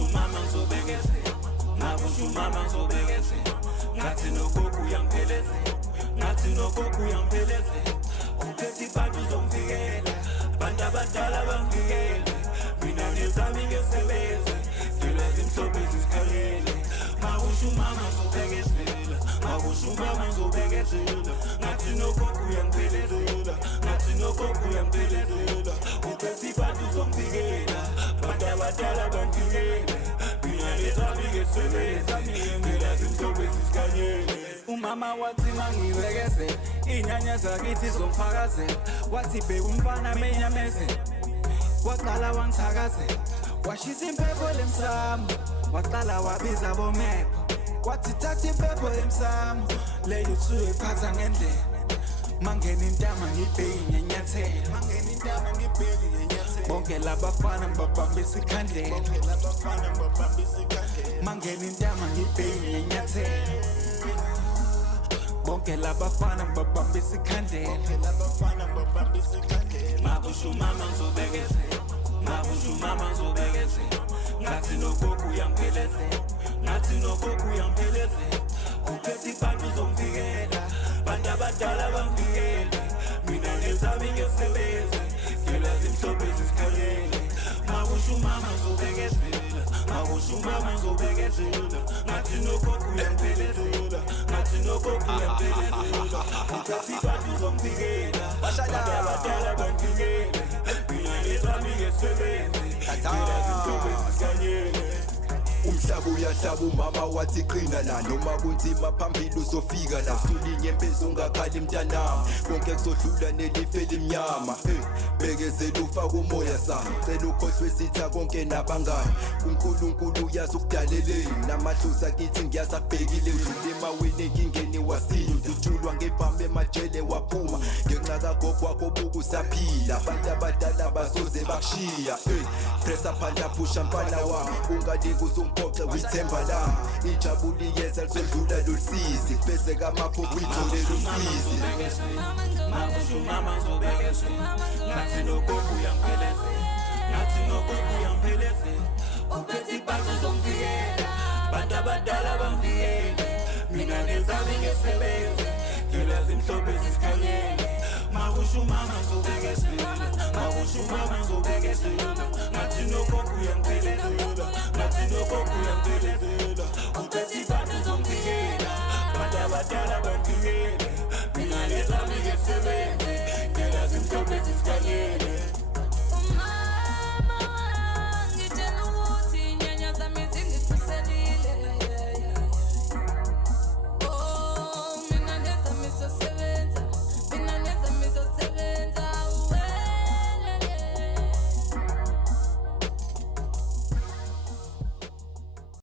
Makushumama ngizobekezela, makushumama ngizobekezela. Ngathi nogogo uyangiphelezela, ngathi nogogo uyangiphelezela. Uphethe ibhanti uzongivikela, abantu abadala bangivikele. Mina nezami ngisebenze, ngilwazi imhlophe zisikhanyele. Makushumama ngizobekezela, makushumama ngizobekezela. Ngathi nogogo uyangiphelezela, ngathi nogogo uyangiphelezela. Uphethe ibhanti uzongivikela, abantu abadala bangivikele. Mina nezami ngisebenze, ngilwazi imhlophe zisikhanyele. Umama wathi mangibekezela, inyanya zakithi zomfakazela. Wathi bheka umfana menyamezela, waqala wangithakazela. Washisa impepho lemsamo, waqala wabiza bomepho. Wathi thatha impepho lemsamo, leyo usuke iphatha ngendlela. Mangena intama ngibheki ngenyathela, mangena intama ngibheki ngenyathela. Bonke labafana babambisa ikhandlela, bonke labafana babambisa ikhandlela. Mangena intama ngibheki ngenyathela, bonke labafana babambisa ikhandlela, bonke labafana babambisa ikhandlela. Makushumama ngizobekezela, makushumama ngizobekezela. Ngathi nogogo uyangiphelezela, ngathi nogogo uyangiphelezela. Uphethe ibhanti uzongivikela, abantu abadala bangivikele. Mina nezami ngisebenze, ngilwazi imhlophe zisikhanyele. Makushumama ngizobekezela, makushumama ngizobekezela. Ngathi nogogo uyangiphelezela, ngathi nogogo uyangiphelezela. Uphethe ibhanti uzongivikela, abantu abadala bangivikele. Mina nezami ngisebenze, ngilwazi imhlophe zisikhanyele. Umhlaba uyahlaba umama wathi qina la, noma kunzima phambili uzofika la. Sulinyembezi ungakhali mntanami, konke kuzodlula nelife elimnyama. Bekezela ufake umoya sami, cela ukhohlwe sitha konke nabangani. uNkulunkulu uyazi ukudaleleni, namadlozi akithi ngiyazi abhekile. Udlule emaweni enkingeni wasile, udutshulwa ngebhamu emajele waphuma. Ngenxa kagogo wakho buka usaphila, abantu abadala basoze bakushiya. Pressa phanda phusha mfana wami, ungaliki uzungiphoxe withemba lami. Ijabuli yeza lisodlula lolusizi, kufezeka amaphupho uyitholele usizi. Makushumama ngizobekezela, ngathi nogogo uyangiphelezela, ngathi nogogo uyangiphelezela. Uphethe ibhanti uzongivikela, abantu abadala bangivikele. Mina nezami ngisebenze, ngilwazi imhlophe zisikhanyele. Makushumama ngizobekezela, makushumama ngizobekezela. Ngathi nogogo uyangiphelezela, ngathi nogogo uyangiphelezela. Uphethe ibhanti uzongivikela, abantu abadala bangivikele. Mina nezami ngisebenze, ngilwazi imhlophe zisikhanyele.